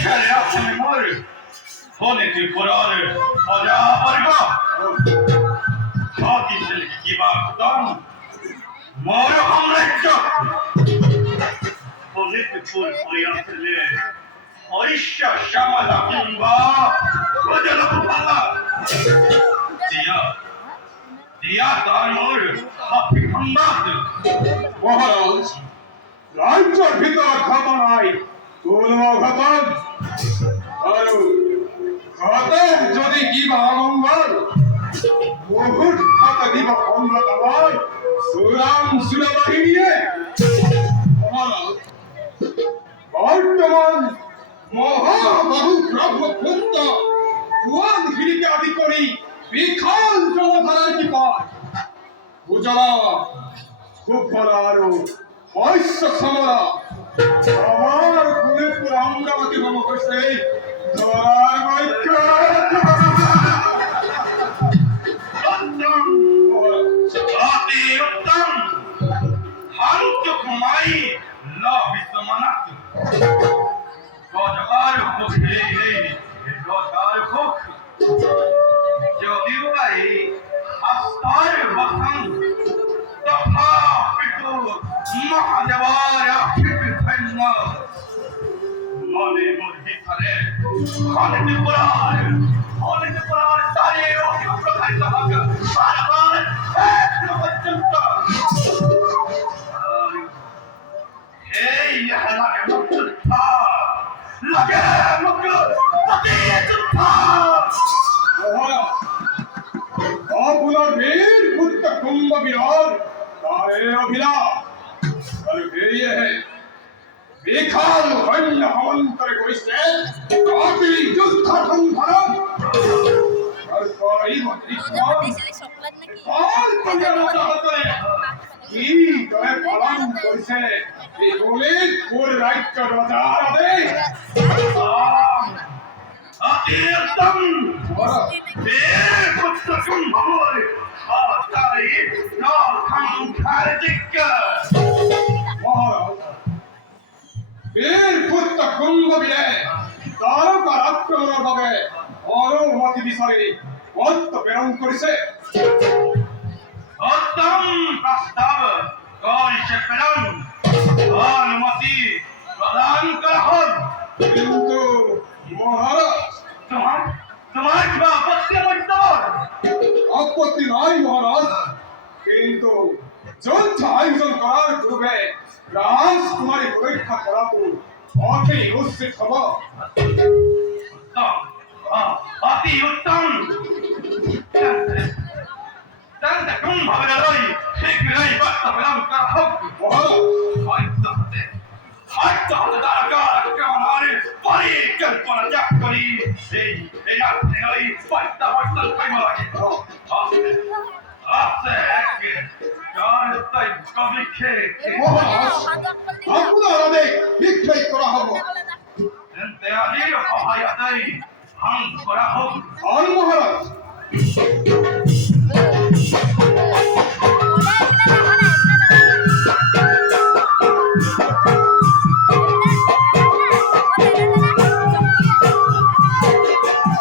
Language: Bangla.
ছেড়ে আসলে মোর হলে ত্রিপুরার অজাবর্গ সাথী ছেলে কি বাগদান মোর সাম্রাজ্য হলে ত্রিপুর হইয়াছিলে ঐশ্য শ্যামলা কিংবা গজলপুফালা দিয়া দিয়া তার মোর হাতি খন্ডাত মহারাজ রাজ্যের ভিতর ঘটনায় কোন অঘটন আর ঘটে যদি কিবা অমঙ্গল মুহূর্ত দিব অমৃতময় সুরাম সুরবাহিনীয়ে মহারাজ বর্তমান মহাবাহু ব্রহ্মপুত্র ভুয়ান গিরিকে আদি করি বিখাল জলধারার কি পায় উজালা খুব বড় আরো হস্য সমরা আমার গুণেপুর অমরাবতী ভ্রম করছে ধরার বৈক্য অতি উত্তম হান্ত কুমাই লবিসমানাত গজার খুখে গজার খুখ যদিও এই আস্তার বসন তথা পিতু মহাদেবার আখির ফেন্ন মনে মুরগি ধরে খনিতে পুরার সারে প্রকাশিত হবে বারবার এক পর্যন্ত এই লাগে মুক্তা লাগে মুক্তা অতি যুদ্ধা আপনার বীর পুত্র কুম্ভ বিহার তারে অভিलाष और ये है বিখাল হন্য হমন্তরে কইছে কাপি যুদ্ধ সংধান আর কই মন্ত্রিসভা আর কলিয়া রাজা হতে কি করে পালন কইছে এই বলে কোন রাজ্য রাজার আদেশ অতি উত্তম বীর পুত্র কুম্ভ তাই মহারাজ বীর পুত্র কুম্ভ বিয়ে তারকার আক্রমণের ভাবে অনুমতি বিষয়ে পত্র প্রেরণ করেছে উত্তম প্রস্তাব করিছে প্রেরণ অনুমতি প্রদান করা হোক কিন্তু মহারাজ তোমার কি আপত্তি বর্তমান আপত্তি নাই মহারাজ কিন্তু যুদ্ধ আয়োজন করার পূর্বে রাজকুমারী পরীক্ষা করা তো অতি উচিত হব অতি উত্তম কুম্ভের লই শীঘ্রই বার্তা প্রদান করা হোক হয়তো তারকার আক্রমণের পরিকল্পনা ত্যাগ করি এই রাত্রে ওই বার্তা বর্তন করিব লাগে আছে একে জয় কবিকে মহারাজ আপনার আদেশ বিক্ষেপ করা হব দেয়ালির সহায়তায় ভাঙ করা হোক আর মহারাজ